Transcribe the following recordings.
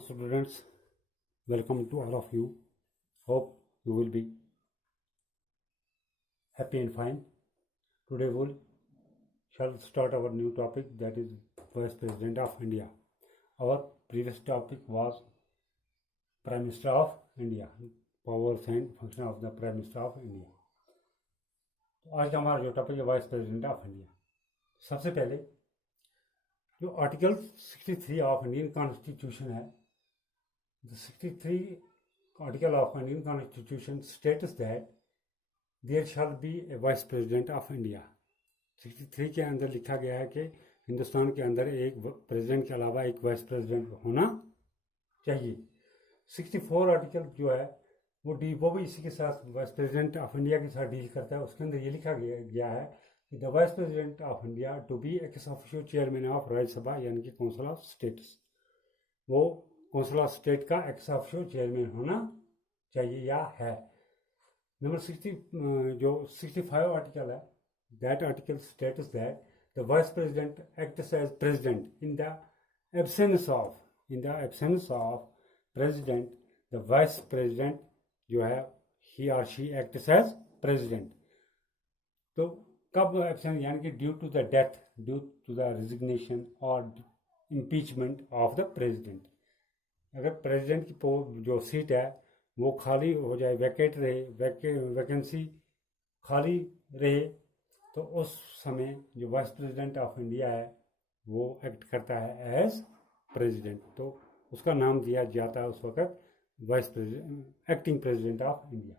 Students, welcome to all of you. Hope you will be happy and fine. Today we shall start our new topic, that is Vice President of India. Our previous topic was Prime Minister of India, powers and function of the Prime Minister of India. तो आज का हमारा जो topic है vice president of India. सबसे पहले जो article 63 of Indian constitution है, the 63 article of Indian Constitution states that there shall be a vice president of India. 63 के अंदर लिखा गया है कि हिंदुस्तान के अंदर एक प्रेसिडेंट के अलावा एक वाइस प्रेसिडेंट होना चाहिए. 64 आर्टिकल जो है वो भी इसी के साथ वाइस प्रेसिडेंट ऑफ इंडिया के साथ डील करता है. उसके अंदर ये लिखा गया है कि the vice president of India to be ex officio chairman of Rajya Sabha यानी कि काउंसिल ऑफ स्टेट्स, वो काउंसिल ऑफ स्टेट का एक्स ऑफिशियो चेयरमैन होना चाहिए या है. नंबर 65 आर्टिकल है, that article states that the vice president acts as president in the absence of president. The vice president जो है ही और शी एक्ट्स एज प्रेसिडेंट. तो कब एब्सेंस, यानी कि due to the death, due to the resignation और impeachment of the president. अगर president की जो सीट है वो खाली हो जाए, वैकेट रहे, वैकेंसी खाली रहे, तो उस समय जो वाइस प्रेसिडेंट ऑफ इंडिया है वो एक्ट करता है एज प्रेसिडेंट. तो उसका नाम दिया जाता है उस वक्त vice president, acting president of India.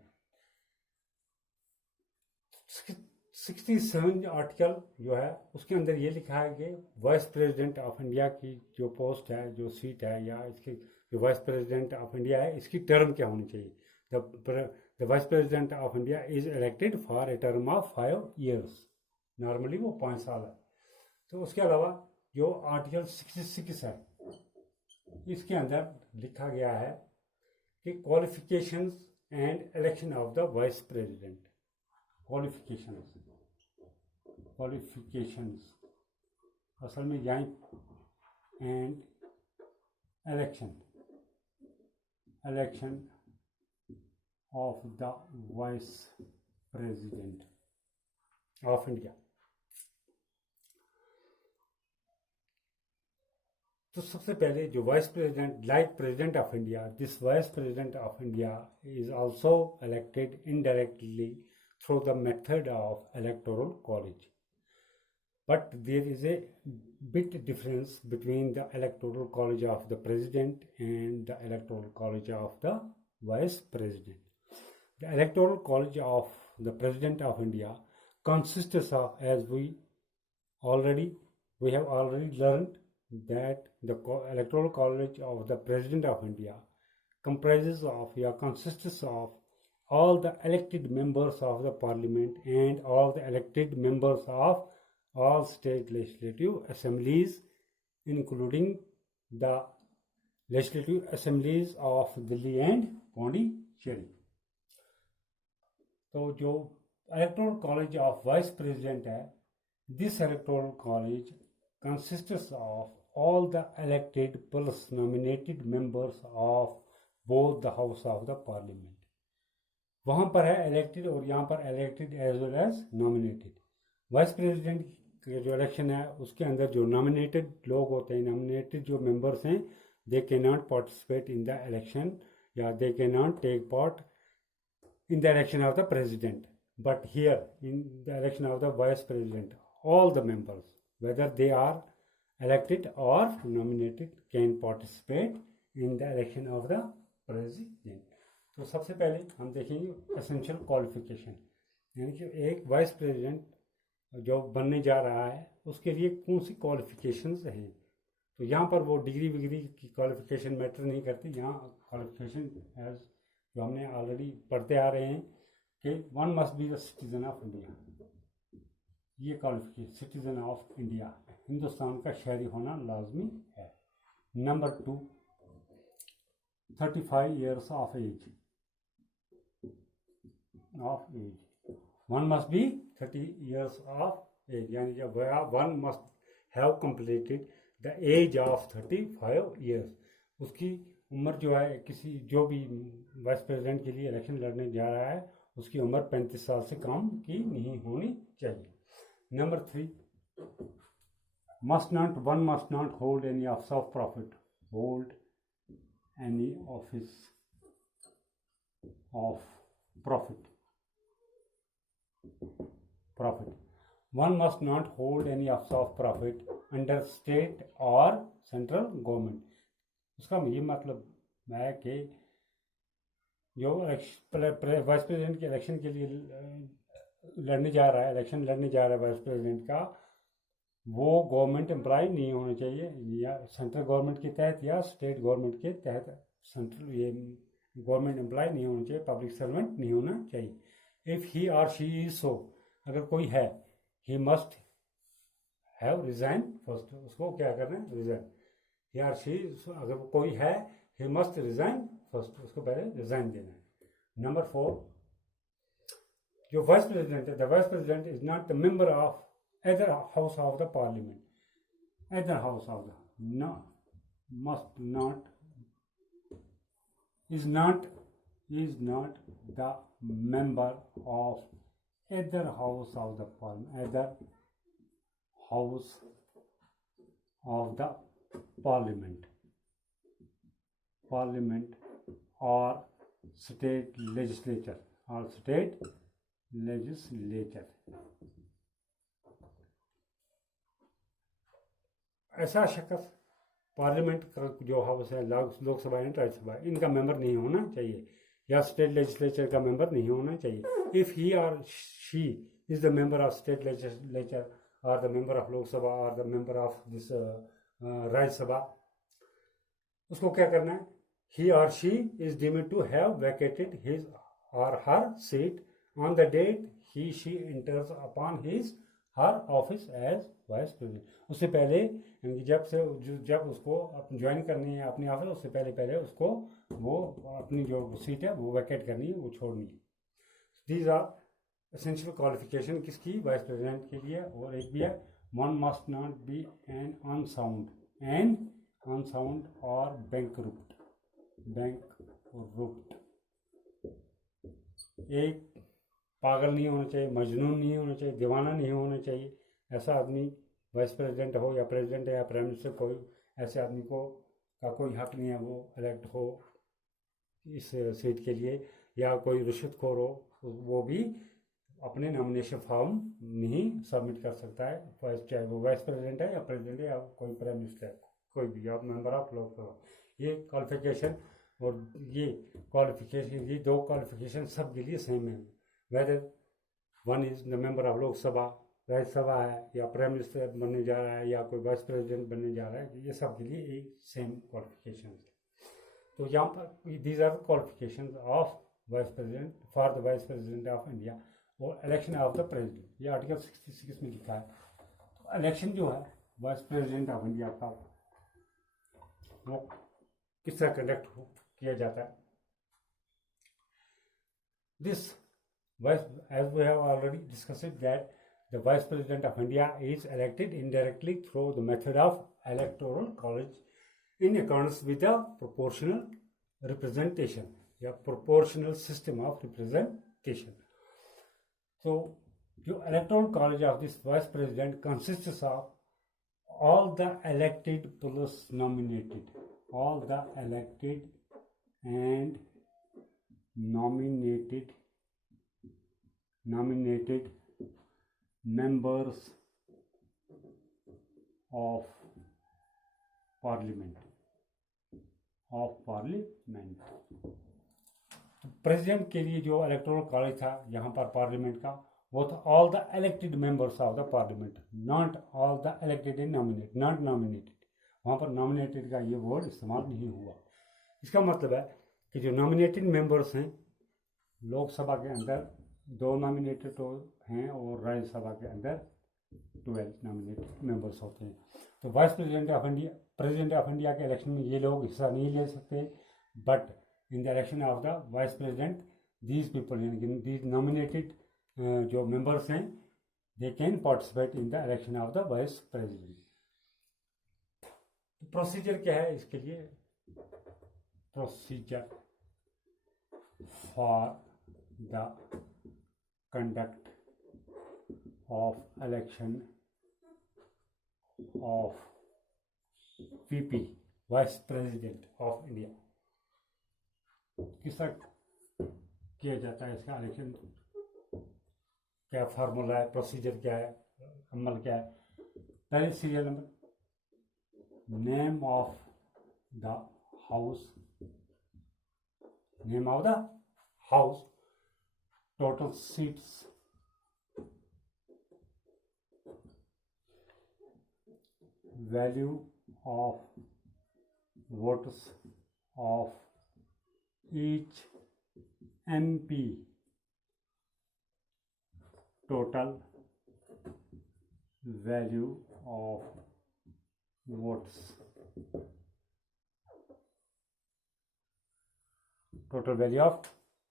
67 article जो है उसके अंदर ये लिखा है कि वाइस प्रेसिडेंट ऑफ इंडिया की जो पोस्ट है, जो सीट है, या इसकी जो वाइस प्रेसिडेंट ऑफ इंडिया है, इसकी टर्म क्या होनी चाहिए. The vice president of India is elected for a term of 5 years. Normally वो 5 साल है. तो उसके अलावा जो आर्टिकल 66 है, इसके अंदर लिखा गया है कि qualifications and election of the vice president. Qualifications असल में यहाँ and election of the vice president of India. तो सबसे पहले जो vice president, like president of India, this vice president of India is also elected indirectly through the method of electoral college. But there is a bit difference between the electoral college of the president and the electoral college of the vice president. The electoral college of the president of India consists of, as we have already learned, that the electoral college of the president of India consists of all the elected members of the parliament and all the elected members of all state legislative assemblies, including the legislative assemblies of Delhi and Pondicherry. तो जो electoral college of vice president है, this electoral college consists of all the elected plus nominated members of both the house of the parliament. वहाँ पर है elected और यहाँ पर elected as well as nominated. Vice president का जो election है उसके अंदर जो नॉमिनेटेड लोग होते हैं, नॉमिनेटेड जो मेंबर्स हैं, they can not participate in the election या they can not take part in the election of the president. But here in the election of the vice president, all the members whether they are elected और nominated can participate in the election of the president. तो सबसे पहले हम देखेंगे essential qualification, यानी कि एक vice president जो बनने जा रहा है उसके लिए कौन सी क्वालिफिकेशंस हैं. तो यहाँ पर वो डिग्री विग्री की क्वालिफिकेशन मैटर नहीं करती. यहाँ क्वालिफिकेशन एज जो हमने ऑलरेडी पढ़ते आ रहे हैं कि one must be the citizen of India. ये qualification, citizen of India, Hindustan का शहरी होना लाजमी है. Number 2, 35 years of age. One must be 30 years of age, यानी कि one must have completed the age of 35 years. उसकी उम्र जो है, किसी जो भी वाइस प्रेसिडेंट के लिए इलेक्शन लड़ने जा रहा है उसकी उम्र 35 साल से कम की नहीं होनी चाहिए। Number 3, one must not hold any office of profit. Hold any office of profit. One must not hold any office of profit under state or central government. उसका ये मतलब है कि जो वाइस प्रेसिडेंट के इलेक्शन के लिए लड़ने जा रहा है, इलेक्शन लड़ने जा रहा है वाइस प्रेसिडेंट का, वो गवर्नमेंट एम्प्लॉय नहीं होना चाहिए, या सेंट्रल गवर्नमेंट के तहत या स्टेट गवर्नमेंट के तहत सेंट्रल ये गवर्नमेंट एम्प्लॉय नहीं होना चाहिए, पब्लिक सर्वेंट नहीं होना चाहिए। इफ़ ही और शी इज सो, अगर कोई है, he must have resign first, उसको क्या करना है, रिजाइन। ही और शी, अगर कोई है, ही मस्ट रिजाइन फर्स्ट, उसको पहले रिजाइन देना है। नंबर 4, जो वाइस प्रेसिडेंट है, the vice president is not the member of either house of the parliament, either house of the must not is not the member of either house of the parliament, either house of the parliament or state legislature ऐसा शख्स parliament का जो house है, Lok Sabha and Rajya Sabha, इनका member नहीं होना चाहिए, या स्टेट लेजिस्लेचर का मेंबर नहीं होना चाहिए। इफ़ ही और she is the member of state legislature और द मेंबर ऑफ लोकसभा और the member of this Rajya Sabha, उसको क्या करना है, ही और she is deemed to have vacated his और her seat on the date he she enters upon his her office as vice president. उससे पहले, जब उसको ज्वाइन करनी है अपनी ऑफिस, उससे पहले उसको वो अपनी जो सीट है वो वैकेट करनी है, वो छोड़नी है। दीज आर एसेंशियल क्वालिफिकेशन किसकी, वाइस प्रेसिडेंट के लिए। और एक भी है, one must not be an unsound or bankrupt. एक पागल नहीं होना चाहिए, मजनून नहीं होना चाहिए, दीवाना नहीं होना चाहिए। ऐसा आदमी वाइस प्रेसिडेंट हो या प्रेसिडेंट है या प्राइम मिनिस्टर, कोई ऐसे आदमी को का कोई हक नहीं है वो इलेक्ट हो इस सीट के लिए, या कोई रिश्वतखोर हो वो भी अपने नॉमिनेशन फॉर्म नहीं सबमिट कर सकता है, चाहे वो वाइस प्रेसिडेंट है या प्रेसिडेंट है या कोई प्राइम मिनिस्टर है, कोई भी आप मेंबर ऑफ लोकसभा। ये क्वालिफिकेशन और ये दो क्वालिफिकेशन सब के लिए सेम है, whether one is the member of Lok Sabha, Rajya Sabha है, या प्राइम मिनिस्टर बनने जा रहा है, या कोई वाइस प्रेसिडेंट बनने जा रहा है, ये सब के लिए एक सेम क्वालिफिकेशन है। तो यहाँ पर these are qualification of vice president for the vice president of India. और इलेक्शन ऑफ द प्रेसिडेंट, ये आर्टिकल 66 में लिखा है। तो इलेक्शन जो है वाइस प्रेसिडेंट ऑफ इंडिया का, वो किस तरह कंडक्ट किया जाता है। This as we have already discussed that the Vice President of India is elected indirectly through the method of electoral college in accordance with the proportional representation या proportional system of representation. So the electoral college of this Vice President consists of all the elected plus nominated, all the elected and nominated members of parliament. President के लिए जो electoral college था यहाँ पर parliament का, वो था all the elected members of the parliament, not all the elected and nominated, not nominated. वहाँ पर नॉमिनेटेड का ये वर्ड इस्तेमाल नहीं हुआ। इसका मतलब है कि जो नॉमिनेटेड मेंबर्स हैं, लोकसभा के अंदर 2 नॉमिनेटेड हैं और राज्यसभा के अंदर 12 नॉमिनेटेड मेंबर्स होते हैं। तो वाइस प्रेसिडेंट ऑफ इंडिया के इलेक्शन में ये लोग हिस्सा नहीं ले सकते, but in the election of the vice president these people, यानी दीज नॉमिनेटेड जो मेंबर्स हैं, they can participate in the election of the vice president. Procedure क्या है इसके लिए, procedure for the conduct of election of VP vice president of India. किस तरह किया जाता है इसका इलेक्शन, क्या फार्मूला है, प्रोसीजर क्या है, अमल क्या है। पहले serial number, name of the house, name of the house, total seats, value of votes of each MP, total value of votes, total value of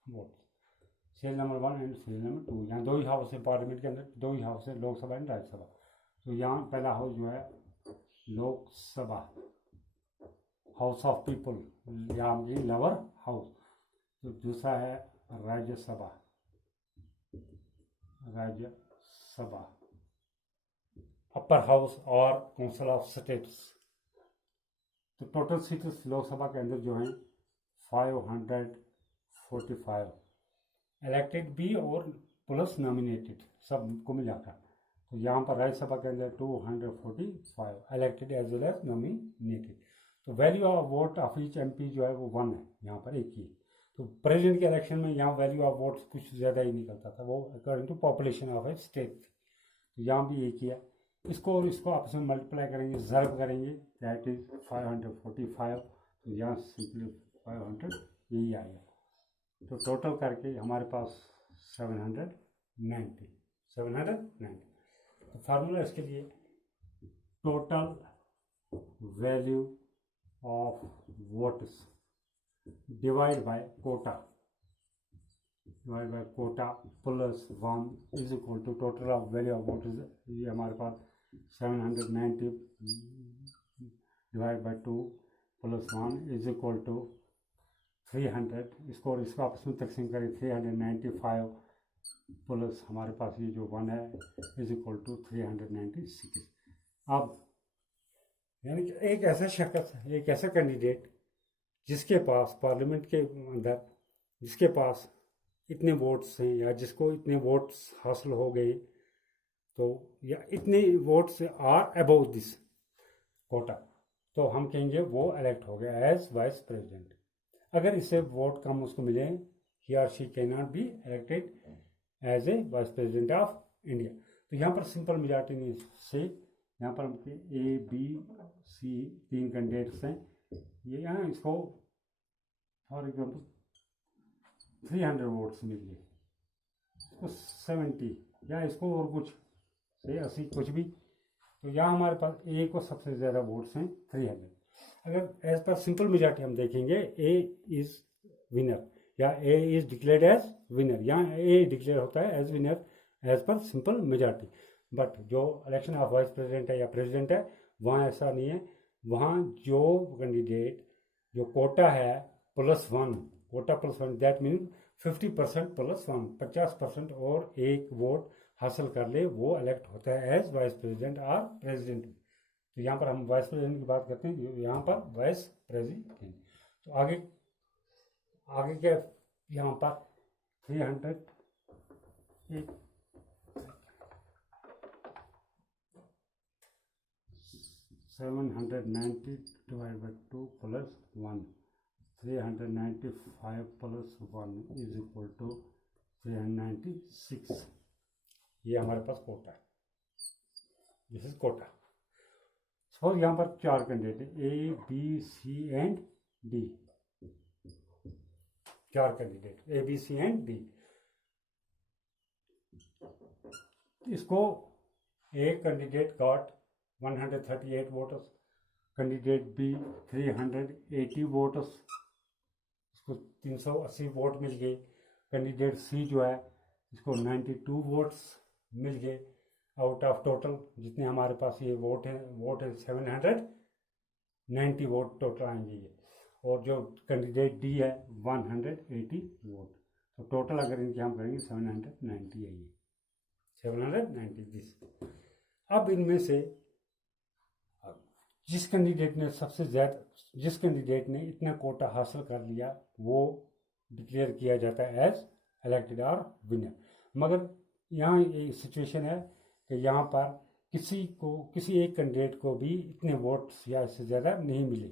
votes। Serial number 1 and serial number 2, यहाँ दो ही house है parliament के अंदर, दो ही house है, Lok Sabha and Rajya Sabha. तो यहाँ पहला हाउस जो है लोकसभा, हाउस ऑफ पीपल, यहाँ की लोअर हाउस। तो दूसरा है राज्यसभा, राज्यसभा अपर हाउस और काउंसिल ऑफ स्टेट्स। तो टोटल सीट्स लोकसभा के अंदर जो हैं 545, इलेक्टेड भी और प्लस नॉमिनेटेड सबको मिलाकर। तो यहाँ पर राज्यसभा के अंदर 245 elected as well as nominated. तो value of vote of each MP जो है वो 1 है, यहाँ पर एक ही। तो प्रेसिडेंट के इलेक्शन में यहाँ वैल्यू ऑफ वोट्स कुछ ज़्यादा ही निकलता था, वो according to population of a state. तो यहाँ भी एक ही है। इसको और इसको आपस में मल्टीप्लाई करेंगे, ज़र्ब करेंगे, दैट इज 545। तो यहाँ सिंपली 500 यही आएगा। तो टोटल करके हमारे पास 790। तो फार्मूला इसके लिए, total value of votes divide by quota, plus 1 is equal to total of value of votes. ये हमारे पास 790 divide by 2 plus 1 is equal to 300। इसको और इसको आपस में तकसीम करें, 395 प्लस हमारे पास ये जो 1 है इज इक्वल टू 396। अब यानी कि एक ऐसा शख्स, एक ऐसा कैंडिडेट जिसके पास पार्लियामेंट के अंदर, जिसके पास इतने वोट्स हैं या जिसको इतने वोट्स हासिल हो गए, तो या इतने votes are above this quota, तो हम कहेंगे वो इलेक्ट हो गया एज वाइस प्रेसिडेंट। अगर इससे वोट कम उसको मिले, ही और she can not be elected as a vice president of India. तो यहाँ पर सिंपल मेजॉरिटी से यहाँ पर ए बी सी 3 कैंडिडेट्स हैं, ये यहाँ इसको फॉर एग्जाम्पल 300 वोट्स मिल गए, इसको 70 या इसको और कुछ से 80 कुछ भी। तो यहाँ हमारे पास ए को सबसे ज़्यादा वोट्स हैं 300। अगर एज पर सिंपल मेजॉरिटी हम देखेंगे, ए इज विनर या A is declared as winner, यहाँ ए डिक्लेयर होता है as winner as per simple majority. But जो इलेक्शन ऑफ वाइस प्रेसिडेंट है या प्रेसिडेंट है, वहाँ ऐसा नहीं है। वहाँ जो कैंडिडेट जो कोटा है +1, कोटा +1, दैट मीन 50% +1, 50% और एक वोट हासिल कर ले, वो इलेक्ट होता है एज वाइस प्रेसिडेंट और प्रेसिडेंट। तो यहाँ पर हम वाइस प्रेसिडेंट की बात करते हैं, यहाँ पर वाइस प्रेसिडेंट। तो आगे क्या यहाँ पर 790 divide by 2 plus 1, 395 plus 1 is equal to 396। ये हमारे पास कोटा है, दिस इज कोटा। सपोज यहाँ पर 4 कैंडिडेट है, A B C and D, 4 candidate A B C and D. इसको A candidate got 138 voters, candidate B 380 voters, इसको 380 वोट मिल गए। कैंडिडेट सी जो है इसको 92 वोट्स मिल गए आउट ऑफ टोटल जितने हमारे पास ये वोट है 790 वोट टोटल आएंगे ये। और जो कैंडिडेट डी है 180 वोट। तो टोटल अगर इनके हम करेंगे 790 है, ये 790 दिस। अब इनमें से जिस कैंडिडेट ने इतना कोटा हासिल कर लिया वो डिक्लेयर किया जाता है एज इलेक्टेड और विनर। मगर यहाँ ये सिचुएशन है कि यहाँ पर किसी एक कैंडिडेट को भी इतने वोट्स या इससे ज़्यादा नहीं मिले,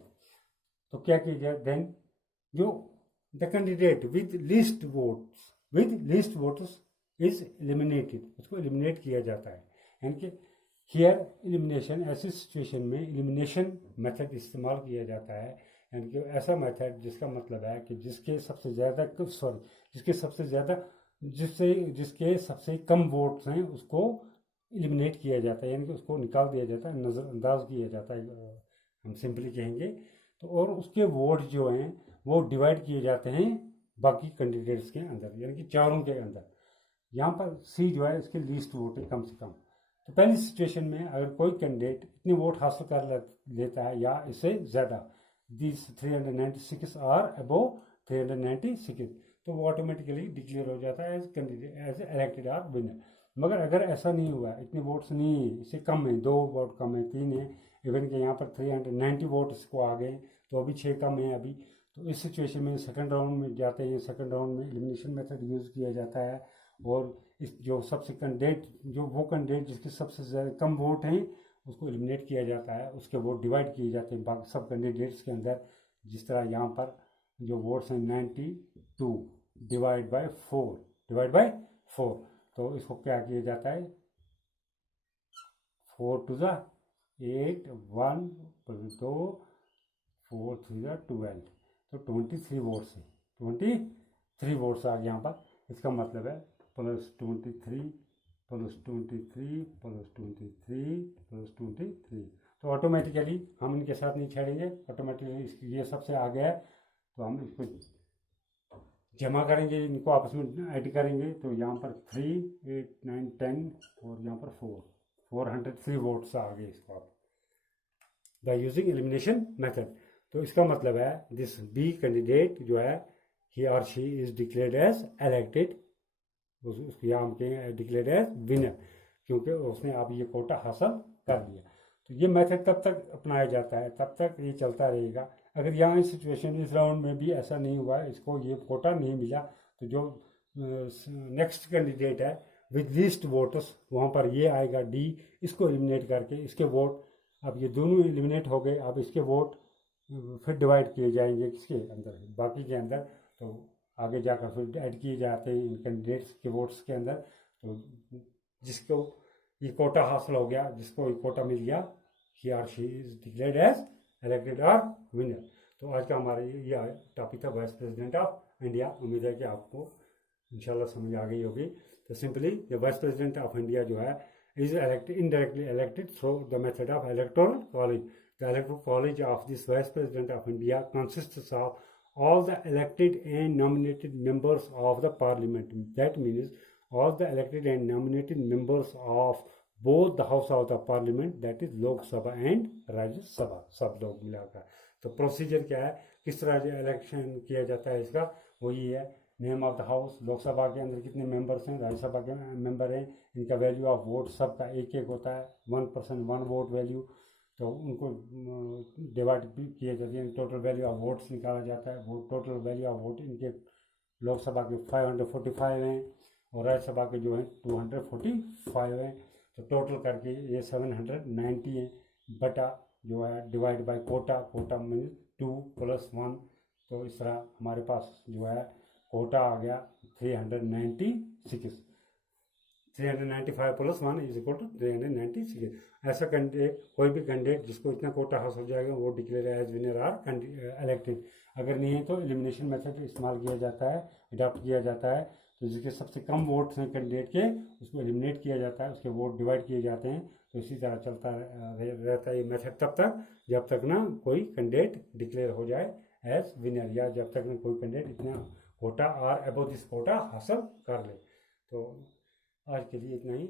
तो क्या किया जाए, देन जो the candidate with least votes is eliminated, उसको एलिमिनेट किया जाता है। यानी कि हियर एलिमिनेशन, ऐसी सिचुएशन में एलिमिनेशन मेथड इस्तेमाल किया जाता है। यानी कि ऐसा मेथड जिसका मतलब है कि जिसके सबसे कम वोट्स हैं उसको एलिमिनेट किया जाता है, यानी कि उसको निकाल दिया जाता है, नज़रअंदाज किया जाता है, हम सिंपली कहेंगे। तो और उसके वोट जो हैं वो डिवाइड किए जाते हैं बाकी कैंडिडेट्स के अंदर, यानी कि चारों के अंदर। यहाँ पर सी जो है इसके लीस्ट वोट है, कम से कम। तो पहली सिचुएशन में अगर कोई कैंडिडेट इतने वोट हासिल कर लेता है या इससे ज़्यादा, दिस 396 आर अबोव 396, तो वो ऑटोमेटिकली डिक्लेयर हो जाता है as candidate, as elected or winner. मगर अगर ऐसा नहीं हुआ, इतने वोट्स नहीं है, इससे कम है, 2 वोट कम है, 3 है, इवन कि यहाँ पर 390 वोट इसको आ गए, तो अभी 6 कम है अभी। तो इस सिचुएशन में सेकंड राउंड में जाते हैं। सेकंड राउंड में एलिमिनेशन मेथड यूज़ किया जाता है, और इस जो सबसे कैंडिडेट जिसके सबसे ज़्यादा कम वोट हैं उसको एलिमिनेट किया जाता है, उसके वोट डिवाइड किए जाते हैं बाकी सब कैंडिडेट्स के अंदर। जिस तरह यहाँ पर जो वोट्स हैं 92 डिवाइड बाय 4, तो इसको क्या किया जाता है, 4 to the 8, 1 + 2, 4 3 the 12, तो 23 वोट्स है, 23 वोट्स आ गए यहाँ पर। इसका मतलब है +23 +23 +23 तो ऑटोमेटिकली हम इनके साथ नहीं छेड़ेंगे, ऑटोमेटिकली ये सबसे आ गया है, तो हम इसको जमा करेंगे, इनको आपस में ऐड करेंगे। तो यहाँ पर 3, 8, 9, 10 और यहाँ पर 403 वोट्स आ गए इसको आप बाय यूजिंग एलिमिनेशन मेथड। तो इसका मतलब है दिस बी कैंडिडेट जो है ही और she is declared as elected, उसको यहाँ हम डिक्लेयर्ड एज विनर, क्योंकि उसने अब ये कोटा हासिल कर लिया। तो ये मेथड तब तक अपनाया जाता है, तब तक ये चलता रहेगा। अगर यहाँ इस सिचुएशन इस राउंड में भी ऐसा नहीं हुआ, इसको ये कोटा नहीं मिला, तो जो नेक्स्ट कैंडिडेट है विद लीस्ट वोट्स, वहाँ पर ये आएगा डी, इसको एलिमिनेट करके इसके वोट, अब ये दोनों एलिमिनेट हो गए, अब इसके वोट फिर डिवाइड किए जाएंगे किसके अंदर, बाकी के अंदर। तो आगे जाकर फिर ऐड किए जाते हैं इन कैंडिडेट्स के वोट्स के अंदर। तो जिसको ये कोटा हासिल हो गया, जिसको ये कोटा मिल गया, ही और she is declared as elected और विनर। तो आज का हमारा ये टॉपिक था वाइस प्रेसिडेंट ऑफ इंडिया। उम्मीद है कि आपको इंशाल्लाह समझ आ गई होगी। तो simply the vice president of India जो है is indirectly elected through the method of electoral college. The electoral college of this vice president of India consists of all the elected and nominated members of the parliament. That means all the elected and nominated members of both the house of the parliament, that is Lok Sabha and Rajya Sabha, सब लोग मिलाकर। तो procedure क्या है, किस तरह election किया जाता है इसका, वो ये है, name of the house, Lok Sabha के अंदर कितने मेंबर्स हैं, राज्यसभा के मेंबर हैं, इनका वैल्यू ऑफ वोट सबका एक एक होता है, 1% 1 वोट वैल्यू। तो उनको डिवाइड भी किए जाते हैं, टोटल वैल्यू ऑफ वोट्स निकाला जाता है। वो टोटल वैल्यू ऑफ वोट इनके लोकसभा के 545 हैं और राज्यसभा के जो हैं 245 हैं। तो टोटल करके ये 790 हैं, बटा जो है डिवाइड बाय कोटा मीन्स 2 + 1। तो इस तरह हमारे पास जो है कोटा आ गया 396, 395 + 1 = 396। ऐसा कैंडिडेट, कोई भी कैंडिडेट जिसको इतना कोटा हासिल हो जाएगा वो declare as winner or elected. अगर नहीं है तो एलिमिनेशन मेथड इस्तेमाल किया जाता है, अडॉप्ट किया जाता है। तो जिसके सबसे कम वोट्स हैं कैंडिडेट के, उसको एलिमिनेट किया जाता है, उसके वोट डिवाइड किए जाते हैं। तो इसी तरह चलता रहता है ये मेथड तब तक जब तक ना कोई कैंडिडेट डिक्लेयर हो जाए एज विनर, या जब तक ना कोई कैंडिडेट इतना कोटा और अबव दिस कोटा हासिल कर ले। तो आज के लिए इतना ही।